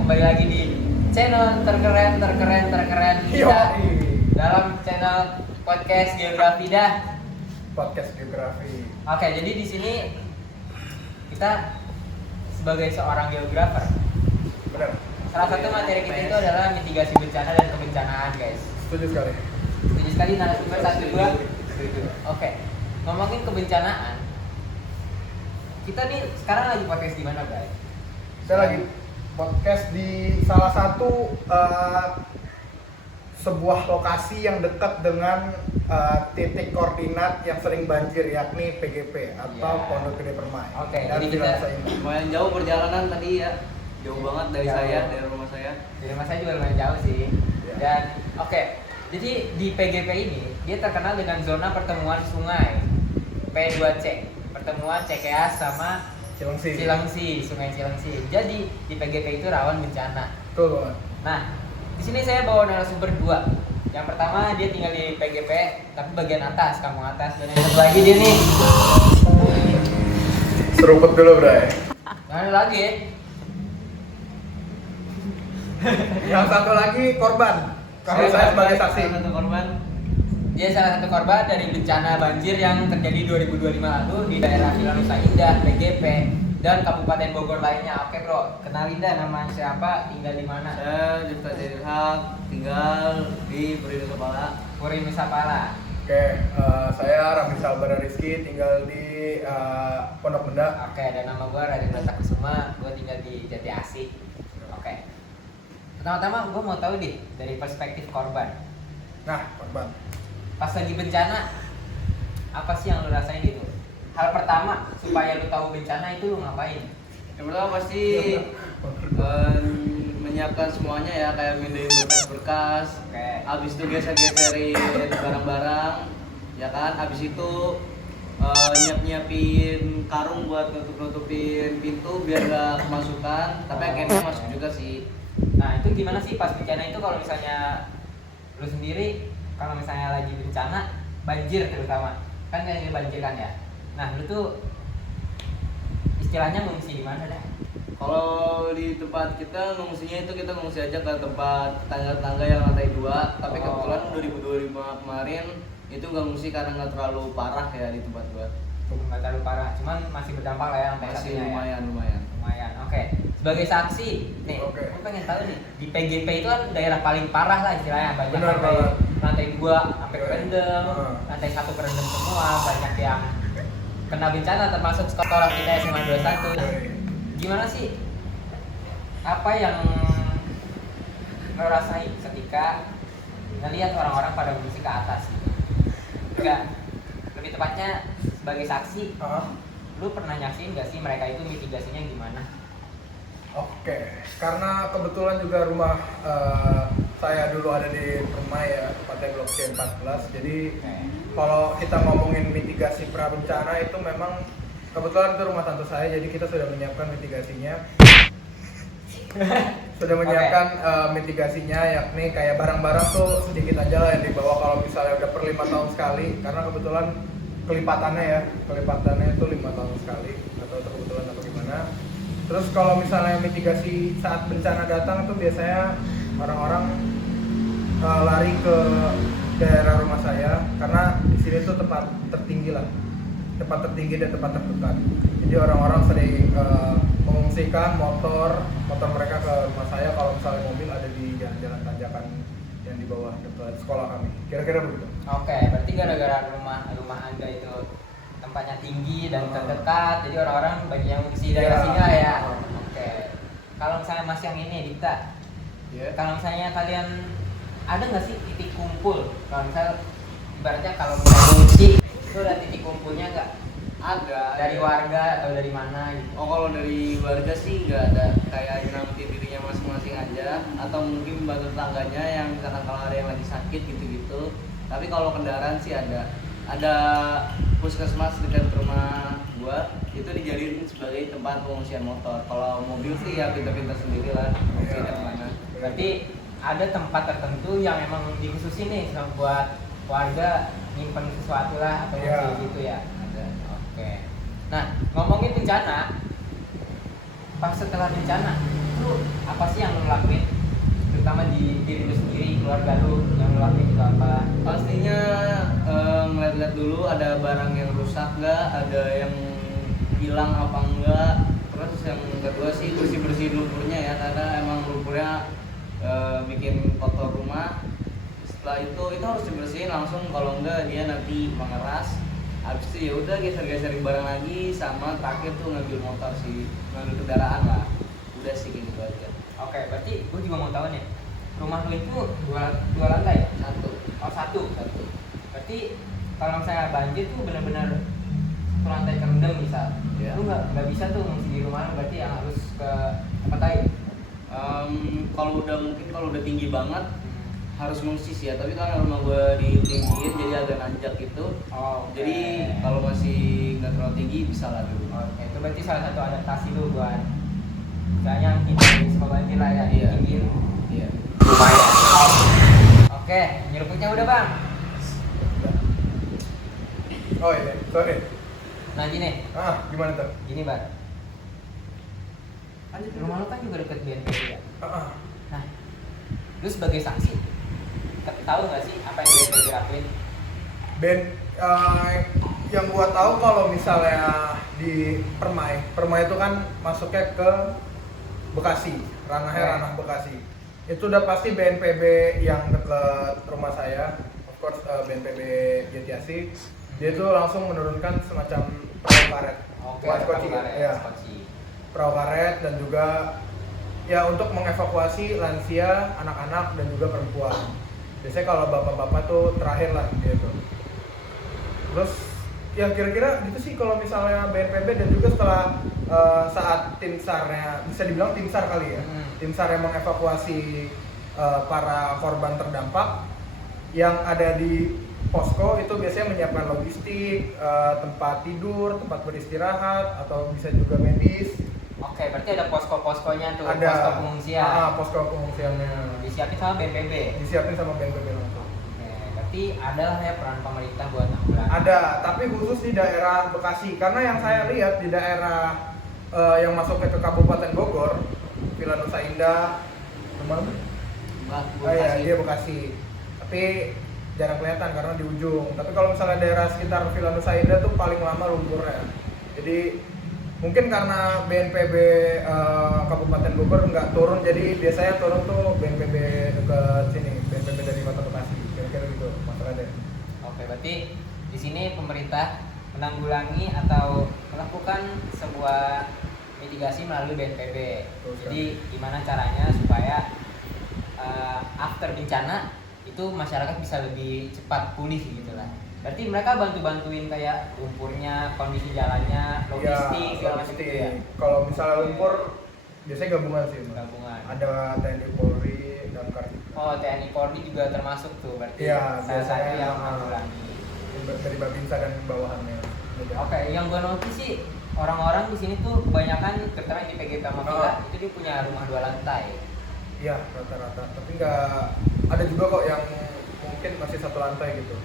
kembali lagi di channel terkeren kita dalam channel podcast Geografi dah. Podcast Geografi. Oke, jadi di sini kita sebagai seorang geografer. Benar. Salah satu materi kita itu adalah mitigasi bencana dan kebencanaan, guys. Setuju sekali. Setuju sekali narasumber satu dua. Oke, ngomongin kebencanaan. Kita nih sekarang lagi podcast di mana, guys? Saya lagi podcast di salah satu sebuah lokasi yang dekat dengan titik koordinat yang sering banjir, yakni PGP atau Pondok Gede Permai. Oke, Dan jadi kita lumayan jauh perjalanan tadi ya, jauh banget dari dari rumah saya. Dari rumah saya juga lumayan jauh sih. Ya. Dan jadi di PGP ini dia terkenal dengan zona pertemuan sungai P2C, pertemuan Cekeas sama Cilengsi, Sungai Cilengsi. Jadi di PGP itu rawan bencana. Betul banget. Nah, di sini saya bawa narasumber dua. Yang pertama dia tinggal di PGP, tapi bagian atas, kampung atas. Dan yang satu lagi dia nih. Seruput dulu, Bray. Mana lagi? Yang satu lagi korban. Kalau saya sebagai saksi. Satu korban. Dia salah satu korban dari bencana banjir yang terjadi 2025 lalu di daerah Vilanusa Indah, PGP, dan Kabupaten Bogor lainnya. Oke bro, kenalin dah nama siapa, tinggal di mana? Saya Difta Dirhak, tinggal di Puri Kepala. Puri Nusapala. Oke, saya Rami Salbara Rizky, tinggal di Pondok Benda. Oke, dan nama gue Raden Data Kusuma, gue tinggal di Jati Asih. Oke. Pertama-tama gue mau tahu nih dari perspektif korban. Nah, korban. Pas lagi bencana, apa sih yang lu rasain gitu? Hal pertama supaya lu tahu bencana itu lu ngapain? Yang pertama pasti menyiapkan semuanya ya, kayak mindahin berkas-berkas. Oke. Abis itu geser-geserin barang-barang, ya kan. Abis itu nyiapin karung buat nutupin pintu biar gak kemasukan, tapi akhirnya masuk juga sih. Nah itu gimana sih pas bencana itu kalau misalnya lu sendiri, kalau misalnya lagi bencana banjir terutama kan kayak banjir kan ya. Nah lu tuh istilahnya ngungsi di mana dah? Kalau di tempat kita ngungsinya itu kita ngungsi aja ke tempat tangga-tangga yang lantai 2. Tapi kebetulan 2025 kemarin itu nggak ngungsi karena nggak terlalu parah ya di tempat gua. Nggak terlalu parah, cuman masih berdampak lah ya sampai Masih saat ini lumayan. ya. Lumayan. Oke. Sebagai saksi nih, aku pengen tahu nih di PGP itu kan daerah paling parah lah istilahnya, banyak Benar, sampai banget. lantai 2 sampai kerendam, lantai 1 kerendam semua, banyak yang kena bencana termasuk sekolah kita SMA 21. Nah, gimana sih? Apa yang lo rasain ketika ngelihat orang-orang pada mengungsi ke atas gitu? Enggak, lebih tepatnya sebagai saksi, lu pernah nyaksiin nggak sih mereka itu mitigasinya gimana? Oke, karena kebetulan juga rumah saya dulu ada di Permai ya, tepatnya Blok C14. Jadi kalau kita ngomongin mitigasi prabencana itu memang kebetulan itu rumah tante saya, jadi kita sudah menyiapkan mitigasinya. Sudah menyiapkan mitigasinya, yakni kayak barang-barang tuh sedikit aja lah yang dibawa kalau misalnya udah per 5 tahun sekali, karena kebetulan kelipatannya itu 5 tahun sekali, atau kebetulan atau gimana. Terus kalau misalnya mitigasi saat bencana datang tuh biasanya orang-orang lari ke daerah rumah saya karena di sini tuh tempat tertinggi dan tempat terdekat. Jadi orang-orang sering mengungsikan motor mereka ke rumah saya. Kalau misalnya mobil ada di jalan-jalan tanjakan yang di bawah dekat sekolah kami. Kira-kira begitu. Oke, berarti gara-gara rumah Anda itu tempatnya tinggi dan terdekat, jadi orang-orang banyak yang mengungsi daerah sini lah ya. Oke. Kalau misalnya Mas yang ini, Dita, kalau misalnya kalian ada nggak sih titik kumpul? Kalau misalnya ibaratnya kalau misalnya mengungsi itu ada titik kumpulnya nggak? Ada. Dari warga atau dari mana gitu? Oh, kalau dari warga sih nggak ada, kayak nyelamatin dirinya masing-masing aja, atau mungkin bantu tetangganya yang misalkan kalau ada yang lagi sakit gitu-gitu. Tapi kalau kendaraan sih ada puskesmas dekat rumah gua, itu dijadiin sebagai tempat pengungsian motor. Kalau mobil sih ya pintar-pintar sendiri lah mengungsi dari mana. Berarti ada tempat tertentu yang emang dikhususin nih buat warga nyimpen sesuatu lah atau gitu ya. Ada. Oke. Nah, ngomongin bencana, pas setelah bencana itu apa sih yang diri lu sendiri, keluarga lu yang lu lakuin itu apa? Pastinya ngeliat-liat dulu ada barang yang rusak nggak, ada yang hilang apa enggak. Terus yang kedua sih bersih-bersihin lumpurnya ya, karena emang lumpurnya bikin kotor rumah. Setelah itu harus dibersihin langsung, kalau enggak dia nanti mengeras. Habis itu ya udah geser-geserin barang lagi, sama terakhir tuh ngambil motor sih, ngambil kendaraan lah. Udah sih gitu aja. Oke, berarti gue juga mau tahu nih, rumah lu itu dua lantai? Satu. Oh, satu. Berarti kalau misalnya banjir tuh benar-benar satu lantai kerendam misal, Iya. lu nggak bisa tuh ngungsi di rumah lu, berarti yang harus ke tempat lain. Kalau udah tinggi banget harus ngungsi sih ya, tapi karena rumah gue ditinggiin jadi agak nanjak gitu. Oh, oke. Jadi kalau masih nggak terlalu tinggi bisa lah dulu. Oke, itu berarti salah satu adaptasi lu buat misalnya hindari semua banjir lah ya, Iya. tinggiin Iya. lumayan. Oke, nyeruputnya udah bang. Oh iya, sorry. Nah gini, Gimana tuh? gini bang. Rumah lu kan juga deket BNPB ya. Nah, lu sebagai saksi, tahu nggak sih apa yang BNPB lakuin? Yang gua tahu kalau misalnya di Permai itu kan masuknya ke Bekasi, ranahnya ranah Bekasi. Itu udah pasti BNPB yang dekat rumah saya, of course BNPB Jatiasi. Dia itu langsung menurunkan semacam perahu karet, Oke, skoci, ya, perahu karet, dan juga ya untuk mengevakuasi lansia, anak-anak dan juga perempuan. Biasanya kalau bapak-bapak tuh terakhir lah gitu. Terus ya kira-kira gitu sih kalau misalnya BNPB, dan juga setelah saat tim SAR-nya, bisa dibilang tim SAR kali ya, tim SAR yang mengevakuasi para korban terdampak yang ada di posko, itu biasanya menyiapkan logistik, tempat tidur, tempat beristirahat, atau bisa juga medis. Oke, berarti ada posko-poskonya tuh, Ada posko pengungsian. posko pengungsiannya Disiapin sama BNPB. disiapin sama BNPB langsung. Oke, berarti ada lah ya peran pemerintah buat nanggulangi. Ada, tapi khusus di daerah Bekasi, karena yang saya lihat di daerah yang masuk ke Kabupaten Bogor, Villa Nusa Indah, kemana? Iya, dia Bekasi. Tapi jarang kelihatan karena di ujung. Tapi kalau misalnya daerah sekitar Villa Nusa Indah tuh paling lama lumpurnya. Jadi mungkin karena BNPB Kabupaten Bogor nggak turun, jadi biasanya turun tuh BNPB ke sini, BNPB dari Kota Bekasi, kira-kira gitu masalahnya. Oke, berarti di sini pemerintah menanggulangi atau melakukan sebuah mitigasi melalui BNPB. Jadi gimana caranya supaya after bencana itu masyarakat bisa lebih cepat pulih gitu lah. Berarti mereka bantuin kayak lumpurnya, kondisi jalannya, logistik, segala macam gitu ya. Kalau misalnya lumpur biasanya gabungan sih, Mas. Gabungan. Ada TNI Polri, Damkar. Oh, TNI Polri juga termasuk tuh berarti. Iya, salah satu biasanya, yang menanggulangi. Dari Babinsa dan bawahannya. Oke, yang gue notice sih orang-orang di sini tuh kebanyakan, terutama di PGP sama Villa, itu dia punya rumah 2 lantai. Iya, rata-rata. Tapi nggak, ada juga kok yang mungkin masih 1 lantai gitu.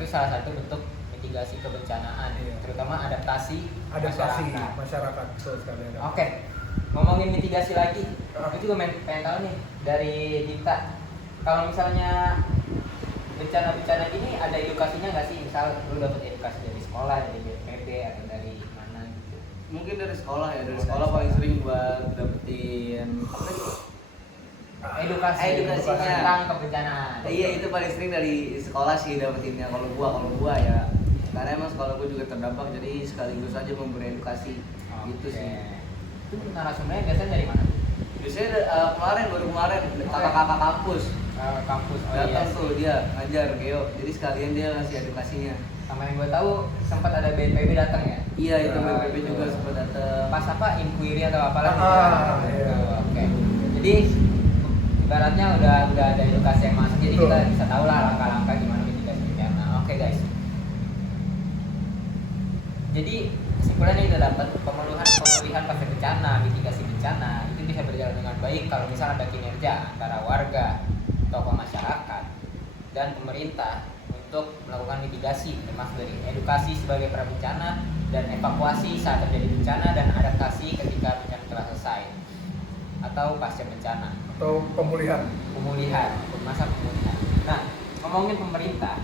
Itu salah satu bentuk mitigasi kebencanaan, Iya. terutama adaptasi masyarakat. Betul sekali. Oke, ngomongin mitigasi lagi, Ah. aku juga pengen tahu nih dari Dita, kalau misalnya bencana-bencana gini ada edukasinya nggak sih? Misal lu dapat edukasi dari sekolah, dari BNPB atau dari mana gitu? Mungkin dari sekolah ya, dari sekolah paling sering buat dapetin apa sih? Edukasinya tentang kebencanaan. Iya, itu paling sering dari sekolah sih dapetinnya. Kalau gua ya, karena emang sekolah gua juga terdampak, jadi sekaligus aja memberi edukasi. Gitu sih. Itu narasumbernya biasanya dari mana? Biasanya baru kemarin kakak-kakak kampus Kampus. Oh datang iya. tuh dia ngajar geo, jadi sekalian dia ngasih edukasinya. Sama yang gue tahu sempat ada BNPB datang ya. Iya, itu Ah, BPP itu. juga sempat datang. Pas apa inquiry atau apalah Iya. Oke. Jadi ibaratnya udah ada edukasi yang masuk, jadi Betul. kita bisa tahu lah langkah-langkah gimana mitigasi bencana. Oke guys. Jadi kesimpulannya kita dapat pemulihan pasca bencana, mitigasi bencana itu bisa berjalan dengan baik kalau misal ada kinerja antara warga, tokoh masyarakat, dan pemerintah untuk melakukan mitigasi, termasuk dari edukasi sebagai prabencana dan evakuasi saat terjadi bencana dan adaptasi ketika bencana telah selesai. atau pasca bencana atau pemulihan. masa pemulihan. Nah, ngomongin pemerintah,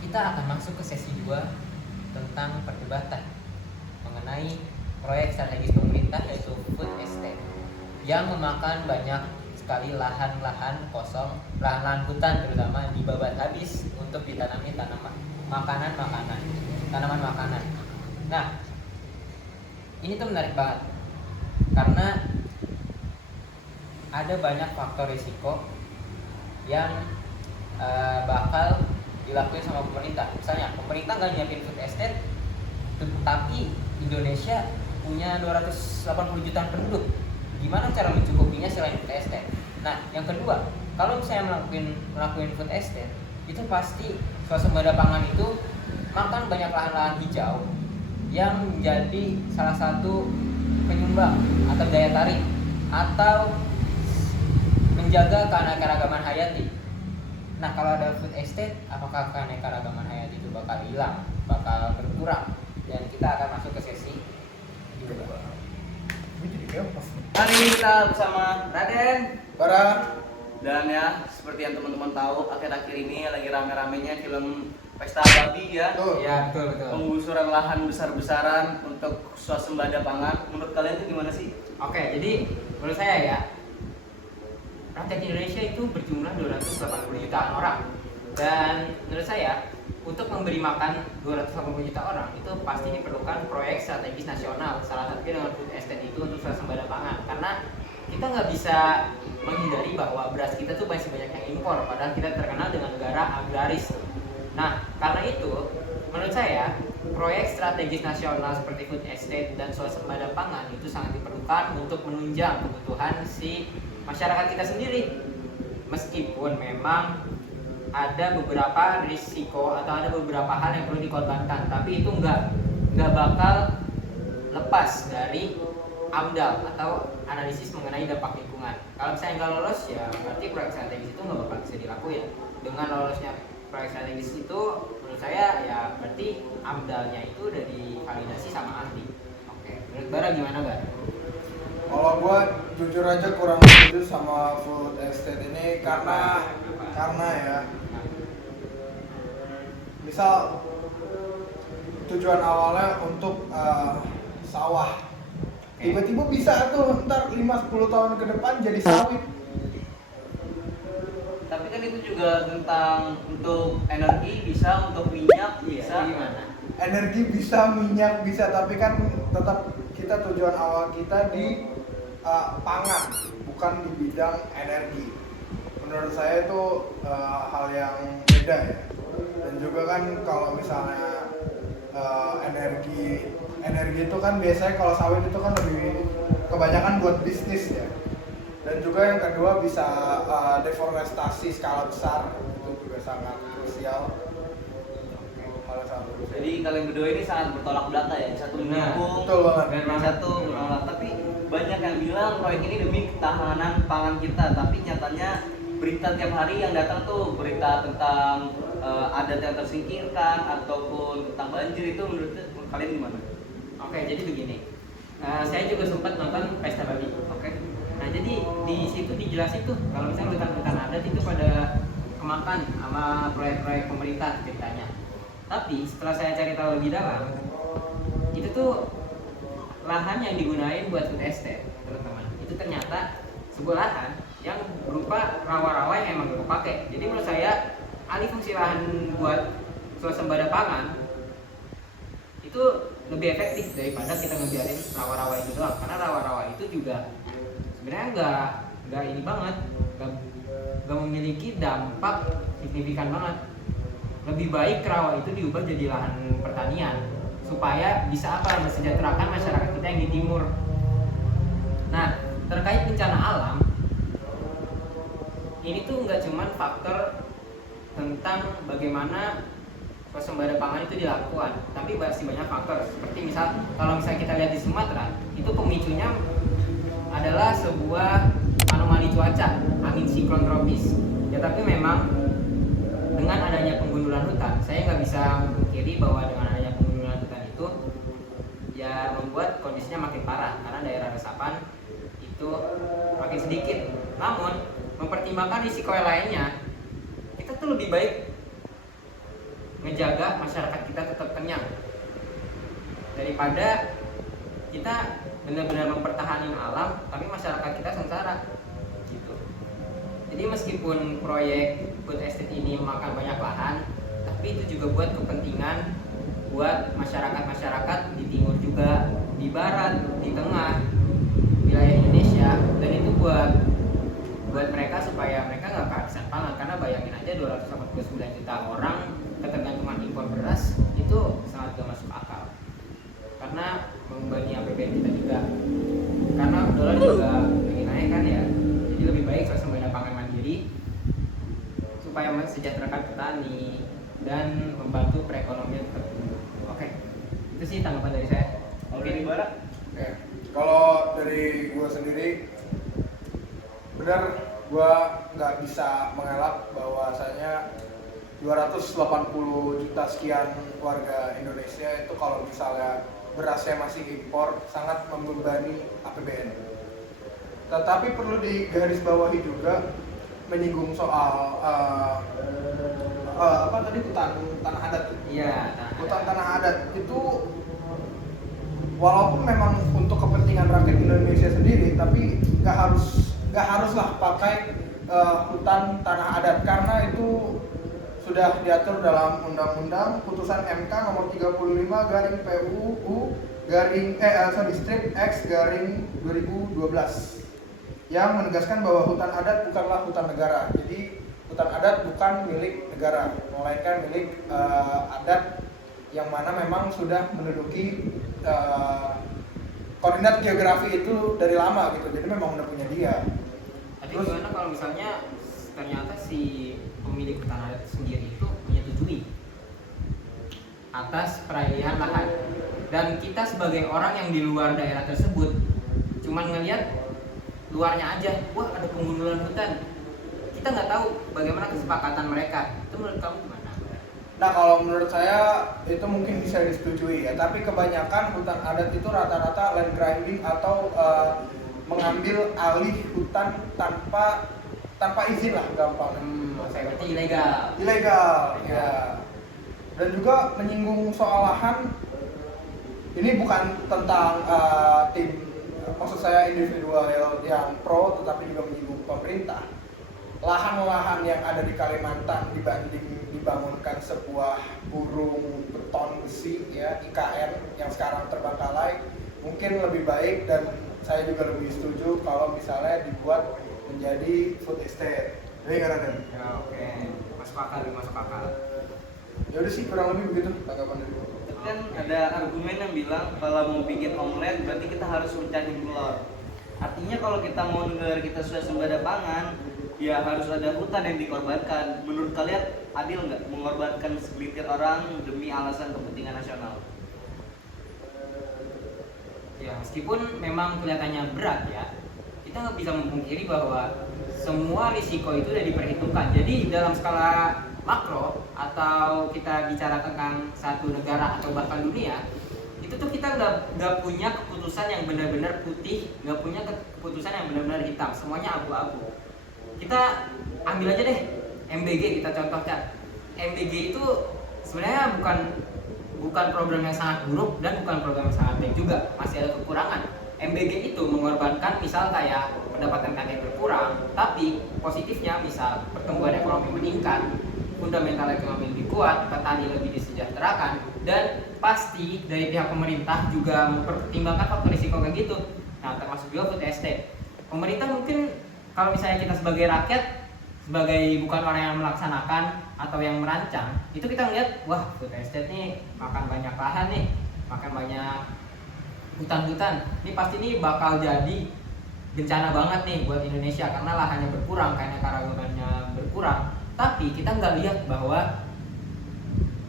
kita akan masuk ke sesi 2 tentang perdebatan mengenai proyek strategis pemerintah yaitu food estate yang memakan banyak sekali lahan-lahan kosong, lahan-lahan hutan terutama dibabat habis untuk ditanami tanaman makanan. Nah, ini tuh menarik banget karena ada banyak faktor risiko yang bakal dilakuin sama pemerintah. Misalnya pemerintah nggak nyiapin food estate, tapi Indonesia punya 280 juta penduduk. Gimana cara mencukupinya selain food estate? Nah, yang kedua, kalau misalnya melakukan food estate, itu pasti swasembada pangan itu makan banyak lahan-lahan hijau yang menjadi salah satu penyumbang atau daya tarik atau menjaga keanekaragaman hayati. Nah, kalau ada food estate, apakah keanekaragaman hayati itu bakal hilang, bakal berkurang? Dan kita akan masuk ke sesi 2. Hari ini kita bersama Raden Para dan ya seperti yang teman-teman tahu akhir-akhir ini lagi rame-ramenya film Pesta Babi ya. Ya, betul. Penggusuran lahan besar-besaran untuk swasembada pangan. Menurut kalian itu gimana sih? Oke, jadi menurut saya ya, rakyat Indonesia itu berjumlah 280 jutaan orang. Dan menurut saya, untuk memberi makan 280 juta orang itu pasti diperlukan proyek strategis nasional. Salah satunya dengan food estate itu untuk swasembada pangan. Karena kita nggak bisa menghindari bahwa beras kita tuh masih banyak yang impor, padahal kita terkenal dengan negara agraris. Nah, karena itu menurut saya proyek strategis nasional seperti food estate dan swasembada pangan itu sangat diperlukan untuk menunjang kebutuhan si masyarakat kita sendiri. Meskipun memang ada beberapa risiko atau ada beberapa hal yang perlu dikorbankan, tapi itu nggak bakal lepas dari AMDAL atau analisis mengenai dampak lingkungan. Kalau misalnya nggak lolos ya berarti proyek strategis itu nggak bakal bisa dilakuin. Dengan lolosnya proyek strategis itu menurut saya ya berarti AMDAL-nya itu udah divalidasi sama ahli. Oke, menurut Bara gimana, Bar? kalau gue jujur aja kurang setuju sama food estate ini karena ya misal tujuan awalnya untuk sawah, tiba-tiba bisa tuh ntar 5-10 tahun ke depan jadi sawit. Tapi kan itu juga tentang untuk energi bisa, untuk minyak bisa. Gimana? Energi bisa, minyak bisa, tapi kan tetap kita tujuan awal kita di pangan, bukan di bidang energi. Menurut saya itu hal yang beda ya. Dan juga kan kalau misalnya energi itu kan biasanya kalau sawit itu kan lebih kebanyakan buat bisnis ya. Dan juga yang kedua bisa deforestasi skala besar, itu juga sangat krusial. Jadi kalian berdua ini sangat bertolak belakang ya. Satu mendukung, betul banget. dan yang satu menolak. Tapi banyak yang bilang proyek ini demi ketahanan pangan kita. Tapi nyatanya berita tiap hari yang datang tuh berita tentang adat yang tersingkirkan ataupun tentang banjir. Itu menurut kalian gimana? Oke, jadi begini. Saya juga sempat nonton Pesta Babi. Oke. Nah, jadi di situ dijelasin tuh kalau misalnya hutan-hutan adat itu pada kemakan sama proyek-proyek pemerintah ceritanya. Tapi setelah saya cari tahu lebih dalam, itu tuh lahan yang digunain buat food estate, teman-teman. Itu ternyata sebuah lahan yang berupa rawa-rawa yang emang dipakai. Jadi menurut saya alih fungsi lahan buat swasembada pangan itu lebih efektif daripada kita ngebiarin rawa-rawa itu doang. Karena rawa-rawa itu juga sebenarnya nggak ini banget, nggak memiliki dampak signifikan banget. Lebih baik rawa itu diubah jadi lahan pertanian supaya bisa mensejahterakan masyarakat kita yang di timur. Nah, terkait bencana alam ini tuh nggak cuman faktor tentang bagaimana swasembada pangan itu dilakukan, tapi masih banyak faktor. Seperti kalau misalnya kita lihat di Sumatera, itu pemicunya adalah sebuah anomali cuaca, angin siklon tropis. Ya, tapi memang dengan adanya penggundulan hutan, saya nggak bisa memungkiri bahwa dengan adanya penggundulan hutan itu ya membuat kondisinya makin parah karena daerah resapan itu makin sedikit. Namun mempertimbangkan risiko yang lainnya, kita tuh lebih baik ngejaga masyarakat kita tetap kenyang daripada kita benar-benar mempertahankan alam tapi masyarakat kita sengsara gitu. Jadi meskipun proyek food estate ini memakan banyak lahan, tapi itu juga buat kepentingan buat masyarakat-masyarakat di timur juga, di barat, di tengah wilayah Indonesia, dan itu buat mereka supaya mereka nggak kehabisan pangan. Karena bayangin aja 289 juta orang ketergantungan impor beras itu sangat gak masuk akal, karena membebani APBN kita juga, karena dolar juga lagi naik kan ya. Jadi lebih baik swasembada pangan mandiri supaya mensejahterakan petani dan membantu perekonomian tertumbuh. Oke, itu sih tanggapan dari saya. Oke, di Barat. Oke, kalau dari gue sendiri, benar gue nggak bisa mengelak bahwasanya 280 juta sekian warga Indonesia itu kalau misalnya berasnya masih impor sangat membebani APBN. Tetapi perlu digarisbawahi juga menyinggung soal apa tadi, hutan tanah adat. Iya, Hutan tanah adat itu walaupun memang untuk kepentingan rakyat Indonesia sendiri, tapi nggak haruslah pakai hutan tanah adat, karena itu sudah diatur dalam Undang-Undang Putusan MK nomor 35 garing PUU garing strip X garing 2012 yang menegaskan bahwa hutan adat bukanlah hutan negara. Jadi hutan adat bukan milik negara, melainkan milik adat yang mana memang sudah menduduki koordinat geografi itu dari lama gitu. Jadi memang udah punya dia. Tapi gimana kalau misalnya ternyata si pemilik hutan adat sendiri itu menyetujui atas peralihan lahan, dan kita sebagai orang yang di luar daerah tersebut cuman ngelihat luarnya aja, wah ada penggundulan hutan, kita nggak tahu bagaimana kesepakatan mereka. Itu menurut kamu gimana? Nah, kalau menurut saya itu mungkin bisa disetujui ya, tapi kebanyakan hutan adat itu rata-rata land grabbing atau mengambil alih hutan tanpa izin lah, gampang. Saya berarti ilegal. Ya. Dan juga menyinggung soal lahan, ini bukan tentang maksud saya individual yang pro, tetapi juga menyinggung pemerintah. Lahan-lahan yang ada di Kalimantan dibanding dibangunkan sebuah burung beton besi ya, IKN yang sekarang terbengkalai, mungkin lebih baik, dan saya juga lebih setuju kalau misalnya dibuat menjadi food estate. Jadi nggak ada. Ya, oke, masuk akal. Ya udah sih, kurang lebih begitu tanggapan dari gue. Kan ada argumen yang bilang kalau mau bikin omelet berarti kita harus mencari telur. Artinya kalau kita mau negara kita swasembada pangan, ya harus ada hutan yang dikorbankan. Menurut kalian adil nggak mengorbankan segelintir orang demi alasan kepentingan nasional? Ya, meskipun memang kelihatannya berat ya, kita nggak bisa memungkiri bahwa semua risiko itu sudah diperhitungkan. Jadi dalam skala makro atau kita bicara tentang satu negara atau bahkan dunia, itu tuh kita nggak punya keputusan yang benar-benar putih, nggak punya keputusan yang benar-benar hitam, semuanya abu-abu. Kita ambil aja deh MBG, kita contohkan. MBG itu sebenarnya bukan program yang sangat buruk dan bukan program yang sangat baik juga, masih ada kekurangan. MBG itu mengorbankan misal kayak pendapatan kakek berkurang, tapi positifnya misal pertumbuhan ekonomi meningkat, fundamental ekonomi lebih kuat, petani lebih disejahterakan, dan pasti dari pihak pemerintah juga mempertimbangkan faktor risiko kayak gitu. Nah, termasuk juga food estate. Pemerintah mungkin kalau misalnya kita sebagai rakyat, sebagai bukan orang yang melaksanakan atau yang merancang, itu kita ngeliat, wah food estate nih makan banyak lahan nih, makan banyak hutan-hutan, ini pasti nih bakal jadi bencana banget nih buat Indonesia karena lahannya berkurang, karena keragamannya berkurang. Tapi kita nggak lihat bahwa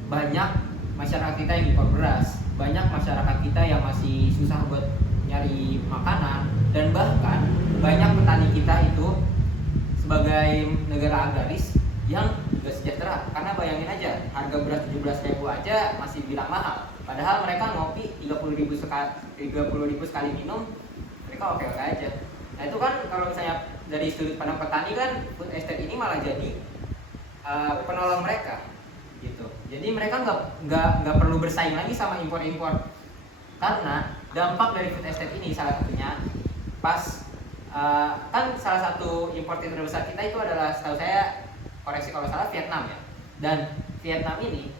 banyak masyarakat kita yang impor beras, banyak masyarakat kita yang masih susah buat nyari makanan, dan bahkan banyak petani kita itu sebagai negara agraris yang gak sejahtera. Karena bayangin aja, harga beras 17.000 aja masih bilang mahal, padahal mereka ngopi 30.000 sekali minum, mereka oke-oke aja. Nah Nah itu kan kalau misalnya dari sudut pandang petani kan food estate ini malah jadi penolong mereka gitu. Jadi mereka nggak perlu bersaing lagi sama impor-impor, karena dampak dari food estate ini salah satunya pas kan salah satu importer terbesar kita itu adalah, setahu saya, koreksi kalau salah, Vietnam ya. Dan Vietnam ini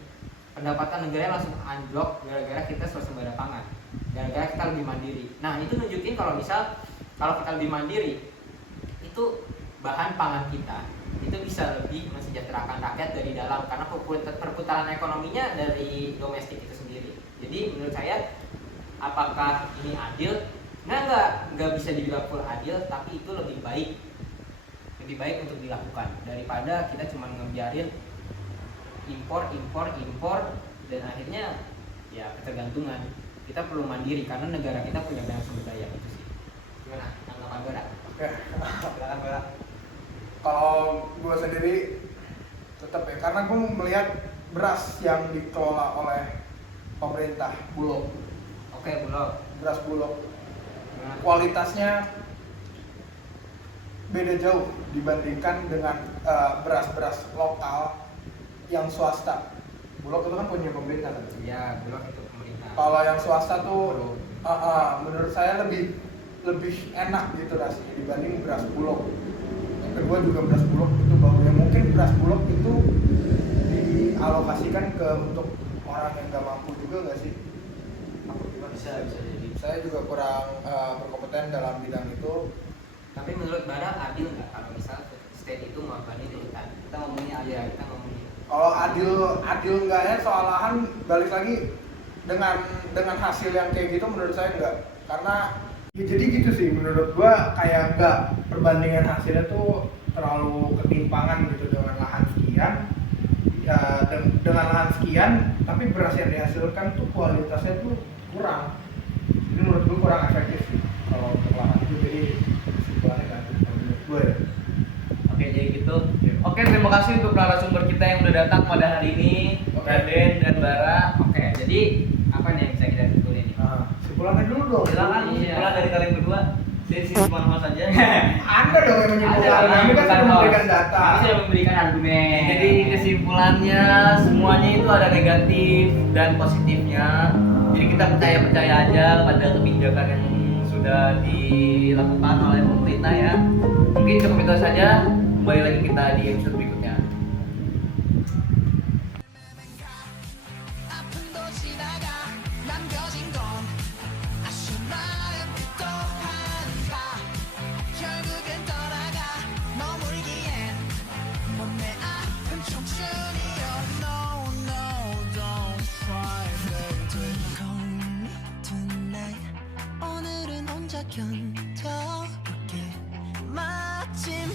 pendapatan negaranya langsung anjlok gara-gara kita swasembada pangan, gara-gara kita lebih mandiri. Nah itu nunjukin kalau misal kalau kita lebih mandiri itu bahan pangan kita itu bisa lebih mensejahterakan rakyat dari dalam, karena perputaran ekonominya dari domestik itu sendiri. Jadi menurut saya, apakah ini adil? Nggak bisa dibilang full adil, tapi itu lebih baik untuk dilakukan daripada kita cuma ngebiarin impor dan akhirnya ya ketergantungan. Kita perlu mandiri karena negara kita punya banyak sumber daya itu sih. Gimana tanggapan Bara? Oke. Silakan Bara. Kalau gue sendiri tetap ya, karena gue melihat beras yang dikelola oleh pemerintah Bulog. Oke, Bulog. Beras Bulog kualitasnya beda jauh dibandingkan dengan beras-beras lokal yang swasta. Bulog itu kan punya pemerintah kan? Iya, Bulog itu pemerintah. Kalau yang swasta tuh menurut saya lebih enak gitu rasanya dibanding beras Bulog. Yang kedua juga beras Bulog itu baunya, mungkin beras Bulog itu dialokasikan ke untuk orang yang nggak mampu juga nggak sih? Bisa jadi. Saya juga kurang berkompeten dalam bidang itu. Tapi menurut Bara adil nggak kalau misal state itu mengorbankan hutan? Kita ngomongnya Iya, kita ngomongin. Kalau adil enggaknya soal lahan, balik lagi dengan hasil yang kayak gitu menurut saya enggak. Karena ya jadi gitu sih menurut gua, kayak enggak, perbandingan hasilnya tuh terlalu ketimpangan gitu dengan lahan sekian. Ya, dengan lahan sekian tapi beras yang dihasilkan tuh kualitasnya tuh kurang. Jadi menurut gua kurang efektif sih kalau untuk lahan itu. Jadi kesimpulannya kan menurut gua ya. Oke, jadi gitu. Oke, terima kasih untuk narasumber kita yang udah datang pada hari ini, Raden dan Bara. Oke, jadi apa nih yang bisa kita simpulin nih? Nah, kesimpulannya dulu dong. Silakan kesimpulan dari kalian berdua. Saya simpulan mas saja. Anda dong yang menyimpulkan. Kami kan sudah memberikan data. Kami sudah memberikan argumen. Jadi kesimpulannya semuanya itu ada negatif dan positifnya. Jadi kita percaya aja pada kebijakan yang sudah dilakukan oleh pemerintah ya. Mungkin cukup itu saja. Kembali lagi kita di episode berikutnya. 아픈 도시다가 남겨진 건 아쉬운 마음이 또 한가 결국엔 떠나가 머물기엔 몸에 아픈 청춘이여 No, no, don't try baby Call me tonight 오늘은 혼자 견뎌볼게 마침